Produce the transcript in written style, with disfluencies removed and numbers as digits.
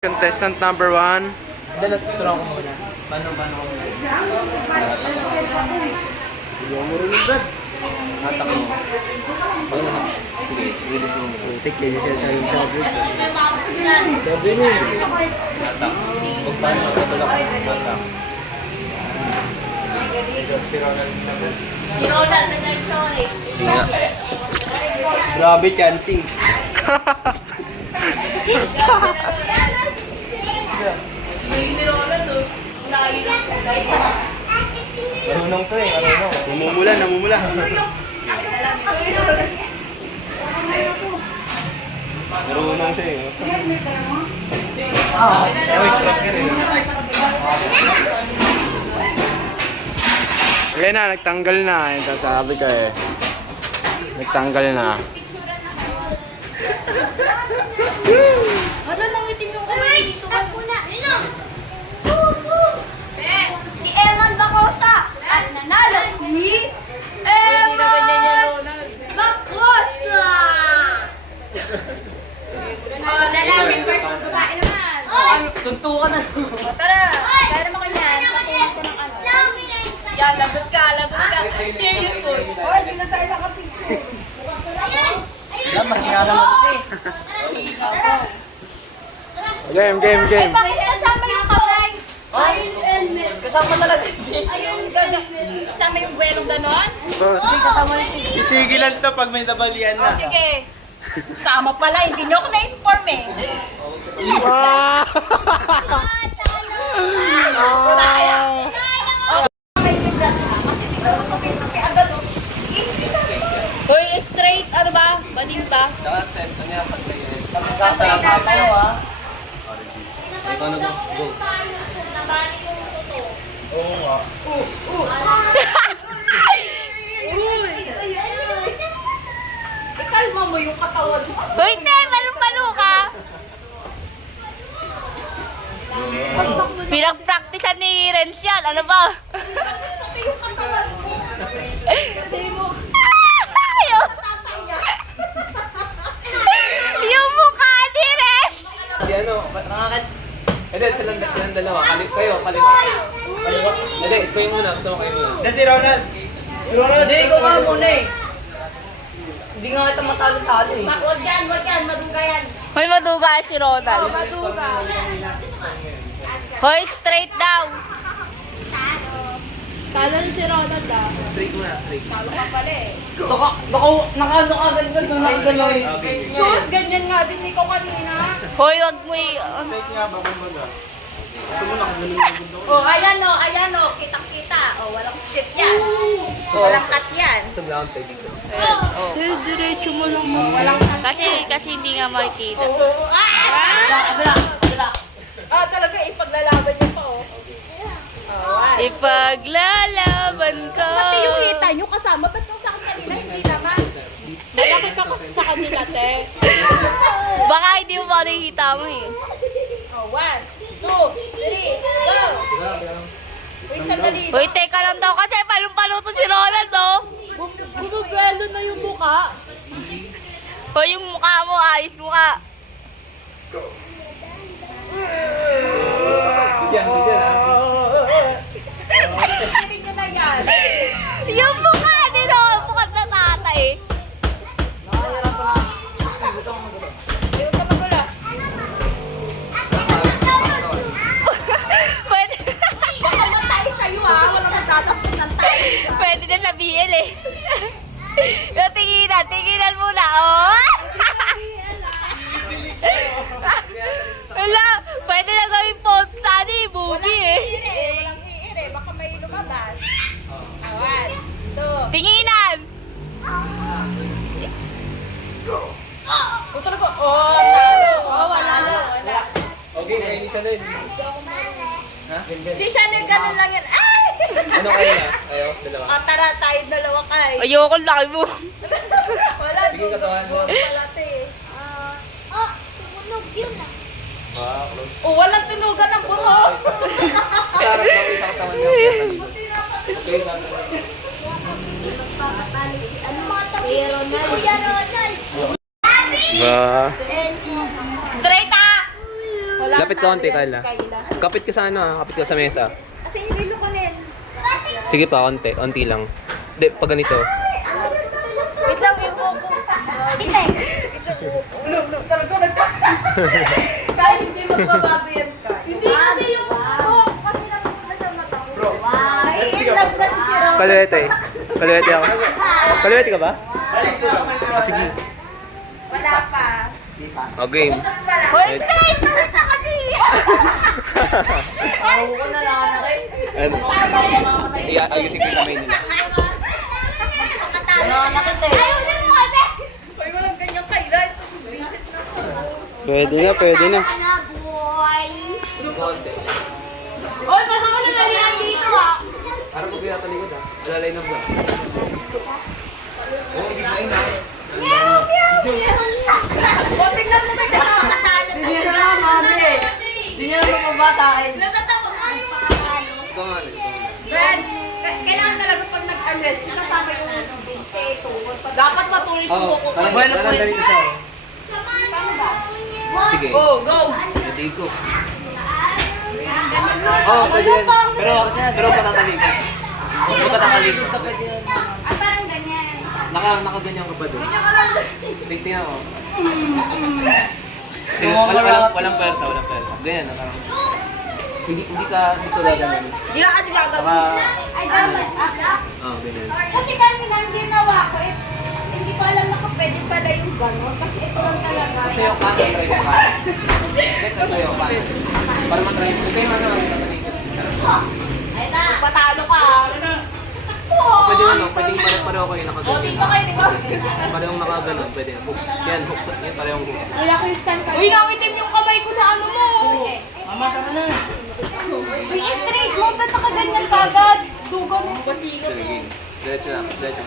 Contestant number 1. Dalat ko ko muna. Paano ko muna? Hindi mo marunong, Brad. Hatak mo. Paano na? Sige, release mo muna. Putik, yun yung sinasabi sa abot. Sabi mo. Hatak. Huwag paano magkatulak. Hatak. Si Ronald na ba? Si Ronald na nag-sorry. Sige nga. Grabe, chancing. Si Ronald, oh. Lagi na. Marunong to eh, marunong. Namumula, namumula. Marunong siya eh. Ay, striker eh. Okay na, nagtanggal na. Yung sasabi ka eh. Nagtanggal na. Ano nang itim yung kamay dito ba? Si Eman Dacosa at nanalo si Eman Dacosa! Oh, lalaki versus babae naman. Suntukan na. O, tara, kaya naman ko yan. Katulad ko ng ano. Yan, lagot ka, lagot ka. Serious ko. Oy, hindi na tayo nakapicture. Alam, mas kinalaman siya eh. Game, game, Ay, game. bakit kasama yung kamay? Ay, helmet. Kasama talaga. Ayun, kasama yung buwelong ganon? Titigilan to pag may nabalian O, sige. Sama pala, hindi nyo ako na-inform eh. Ah! May biglas na, kasi di ko tupi-tupi agad o. Easy na naman. Hoy, straight, ano ba? Bading ba? Tsaka sento niya pag may pagkasalamat tayo ah. Ikaw na ba? Go. Oo nga. Ikalma mo yung katawan mo. Hoy, te, palo-palo ka. Pinag-practicean ni Renz yan, ano ba? Pati yung katawan mo. Yung mukha ni Renz! Si ano, nakakit. Hindi, silang dalawa. Kayo, kaliwa. Kaliwa. Hindi, kayo muna. Kasama kayo muna. Hindi, si Ronald. Si Ronald. Hindi, ikaw ka muna eh. Hindi nga kita matalo-talo eh. Wag yan, maduga yan. Hoy, maduga si Ronald. Maduga. Hoy, straight daw. Straight muna, straight. Talo ka pala eh. Nakaano agad ba doon nakagano'n? Okay. Sus, ganyan nga din ikaw kanina. Hoy, wag mo Straight nga, bababaga. Gusto mo na kung ganun yung mundo ko. Oh, ayan o, kitang-kita. Oh, walang script yan. Walang cut yan. Sa ground, pwede ko. Diretso mo lang mo. Kasi hindi nga makikita. Oh, Ah, talaga, ipaglalaban niyo pa oh. Oh, Ipaglalaban ko. Pati yung hita nyo kasama, ba't nung sa kanila hindi naman? Malaki ka kasi sa kanila, te. Baka hindi mo makikita mo eh. Oh, 1, 2, 3, go! Uy, sandali. Hoy, teka lang daw kasi palong-palo to si Ronald, oh. Bumubelo na yung mukha. Hoy, yung mukha mo, ayos mukha. Bigyan, bigyan ah. Sabihin nyo na yan. Yung mukha ni Ronald, mukhang natata eh. Ayun ka magula. Pwede, Baka matay kayo ha. Walang matatapon ng tayo. pwede na sa BL eh. Yung tinginan muna, oh. Wala, pwede na gawin po sa ano eh, movie eh. Walang hiire. Baka may lumabas. 1, 2. Tinginan! Oh, talaga. Oh, talo. Oh, wala. Okay, kayo ni Chanel. Ha? Si Chanel, ganun lang yan. Ay! Ano kayo na? Kayo, dalawa. Oh, tara, tayo dalawa kay. Ayoko, laki mo. Wala, Sige, katawan mo. wala, te. Ah, close. Oh, walang tunugan ng buto. Sarap lang yung katawan niya. Okay, Ba? Straight ah! Wala kapit ka konti, Kyle. ah. Kayla. Kapit ka sa ano, kapit ka sa mesa. Kasi irilo ko rin. Sige pa, konti lang. Hindi, pag ganito. Wait lang, yung buhok ko. Ite. Kahit hindi magbabago yan ka. Hindi kasi yung buhok kasi napupunta sa mata ko. Nai-inlove na si Ron. Kaluwete. Kaluwete ako. Kaluwete ka ba? Ah, sige. Wala pa. O, game. Wala. Hoy, Tay! Bakit na kasi? Ako ko na lang anak eh. Ayusin ko yung kamay nila. Nanganakit eh. Ayaw na mo kasi! Hoy, walang ganyan Kayla. Ito, visit na to. Pwede na, pwede na. Konti. Hoy, basta ko na lang dito ah! Harap ko kaya talikod ah. Alalay na ba? Oo, hindi na yun ah. O, tingnan mo may nakakatalo. Hindi niya naman mami eh. Hindi niya naman mababa sa akin. Ikaw nga rin. Brad, kailangan talaga pag nag-unrest, kasama yung tuhod. Dapat matuloy yung buhok ko. Bueno, pues. Paano ba? Sige. Go, go. Hindi ko. Oo, pwede yan. Pero patatalikod. Kasi patatalikod. Ka pwede yun. Ah, parang ganyan. Nakaganyan ka pa doon. Tingnan mo. Sige, walang pwersa, walang pwersa. Ganyan, parang hindi ka gagawin. Di ka kasi gagawin. Ay, dapat. Oo, ganyan. Kasi kanina ang ginawa ko, hindi ko alam na kung pwede pala yung gano'n. Kasi ito lang talaga. Kasi yung kanan, try mo kanan. Hindi, try mo kanan. Para matry mo. Ikaw yung ano, tatalikod. Patalo ka. Pwede ano, pwedeng pareho kayo O, nakaganyan. dito kayo, di ba? Parehong nakaganon, pwede. Yan, hook. Yan, parehong hook. Kuya Kristan kayo. Uy, nangitim yung kamay ko sa ano mo. Uy, straight mo. Ba't nakaganyan ka agad? Dugo mo. Basigat Sige, game. Diretso lang, diretso.